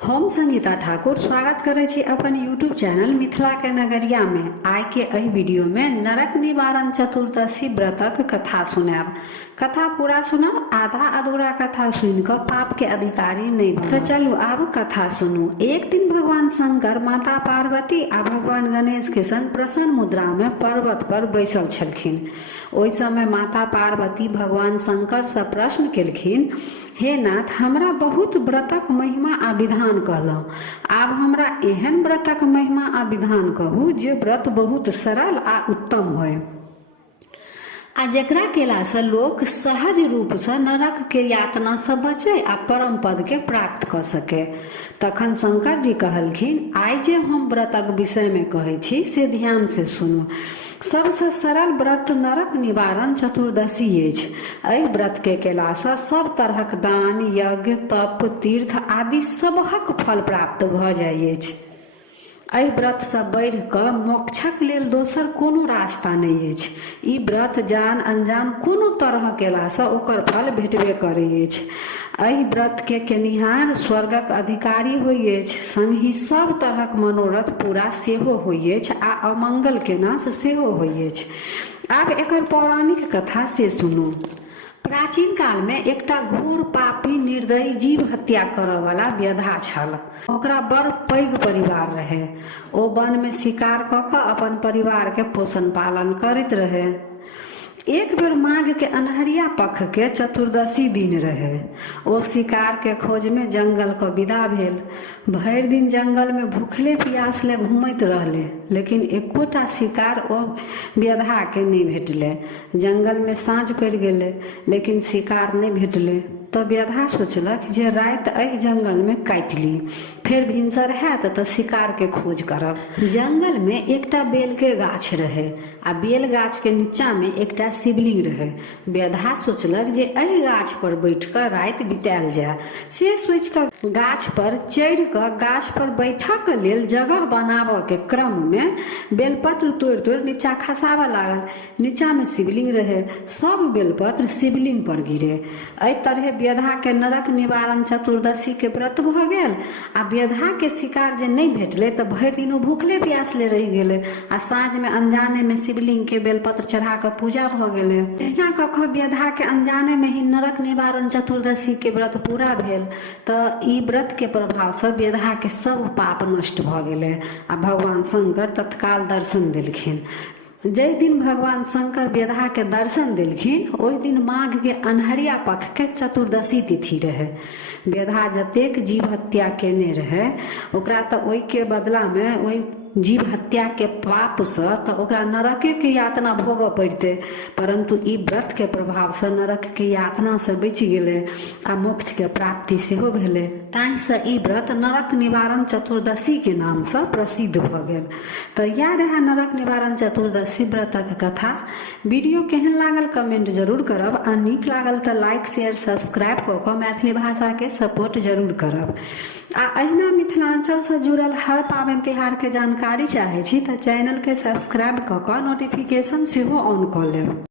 हम संगीता ठाकुर स्वागत करे छी अपन यूट्यूब चैनल मिथिला के नगरिया में। आइ के एहि वीडियो में नरक निवारण चतुर्दशी व्रतक कथा सुनाब। कथा पूरा सुनब, आधा अधूरा कथा सुन कर पाप के अधिकारी नहीं बनब। तो चलू आब कथा सुनू। एक दिन भगवान शंकर, माता पार्वती आ भगवान गणेश के संग प्रसन्न मुद्रा में पर्वत पर बैसल छलखिन। ओहि समय माता पार्वती भगवान शंकर से प्रश्न केलखिन, हे नाथ, हमरा बहुत व्रतक महिमा आ विधान कहलहुँ, आब हमरा एहन व्रतक महिमा आ विधान कहू जे व्रत बहुत सरल आ उत्तम होय आ जेकरा केला से लोक सहज रूप से नरक के यातना से बचे आ परम पद के प्राप्त कर सके। तखन शंकर जी कहलखिन, आइ जे हम व्रतक विषय में कहै छी से ध्यान से सुनू। सबसे सरल व्रत नरक निवारण चतुर्दशी अछि। एहि व्रत के केला से सब तरहक दान, यज्ञ, तप, तीर्थ आदि सबहक फल प्राप्त भ जाइ अछि। एहि व्रत से बढ़ि कऽ मोक्षक लेल दोसर कोनो रास्ता नहीं अछि। ई व्रत जान अनजान कोनो तरह केला से ओकर फल भेटबे करै अछि। एहि व्रत के केनिहार स्वर्गक अधिकारी होइ अछि, संगहि सब तरहक मनोरथ पूरा सेहो होइ अछि आ अमंगल के नाश सेहो होइ अछि। आब एकर पौराणिक कथा से सुनू। प्राचीन काल में एकटा घोर पापी निर्दयी जीव हत्या करय वाला व्यधा छल। ओकरा बड़ पैघ परिवार रहे। ओ वन में शिकार कऽ कऽ अपन परिवार के पोषण पालन करैत रहे। एक बेर माघ के अन्हरिया पख के चतुर्दशी दिन रहे। ओ शिकार के खोज में जंगल को विदा भेल। भरि दिन जंगल में भूखले प्यासले घूमैत रहले, लेकिन एकोटा शिकार ओ व्यधा के नहीं भेटले। जंगल में साँझ पड़ि गेले, लेकिन शिकार नहीं भेटले। तो व्यधा सोचलक जे रात एहि जंगल में काटि ली, फिर भिनसर हैत तऽ शिकार के खोज करब। जंगल में एकटा बेल के गाछ रहे आ बेल गाछ के नीचा में एकटा शिवलिंग रहे। व्यधा सोचलक जे एहि गाछ पर बैठ कर रात बितायल जाय। से सोच कर गाछ पर चढ़ि कऽ गाछ पर बैठक के लेल जगह बनाबऽ के क्रम में बेलपत्र तोड़ि तोड़ि नीचा खसाबऽ लागल। नीचा में शिवलिंग रहे, सब बेलपत्र शिवलिंग पर गिरे। एहि तरह व्यधा के नरक निवारण चतुर्दशी के व्रत भ गेल आ व्यधा के शिकार जे नहीं भेटले तऽ भरि दिन ओ भूखले प्यासले रहि गेले आ साँझ में अनजाने में शिवलिंग के बेलपत्र चढ़ा कऽ पूजा भ गेले। एहिना कऽ कऽ व्यधा के अनजाने में ही नरक निवारण चतुर्दशी के व्रत पूरा भेल। तऽ ई व्रत के प्रभाव से व्यधा के सब पाप नष्ट भ गेले आ भगवान शंकर तत्काल दर्शन देलखिन। जय दिन भगवान शंकर व्यधा के दर्शन देलखिन, ओहि दिन माघ के अन्हरिया पख के चतुर्दशी तिथि रहे। व्यधा जतेक जीव हत्या केने रहे ओकरा तऽ ओहि के बदला में ओहि जीव हत्या के पाप से तऽ ओकरा नरके के यातना भोगऽ पड़ते, परंतु ई व्रत के प्रभाव से नरक के यातना से बचि गेले आ मोक्ष के प्राप्ति सेहो भेले। ताहि से ई व्रत नरक निवारण चतुर्दशी के नाम से प्रसिद्ध भ गेल। तऽ इएह रहे नरक निवारण चतुर्दशी व्रतक कथा। वीडियो केहन लागल कमेंट जरूर करब आ नीक लागल तऽ लाइक शेयर सब्सक्राइब कऽ कऽ मैथिली भाषा के सपोर्ट जरूर करब। आ अहिना मिथिलांचल से जुड़ल हर पाबनि त्योहार के जानकारी चाहे छी तऽ चैनल के सब्सक्राइब कऽ कऽ नोटिफिकेशन सेहो ऑन कऽ लेब।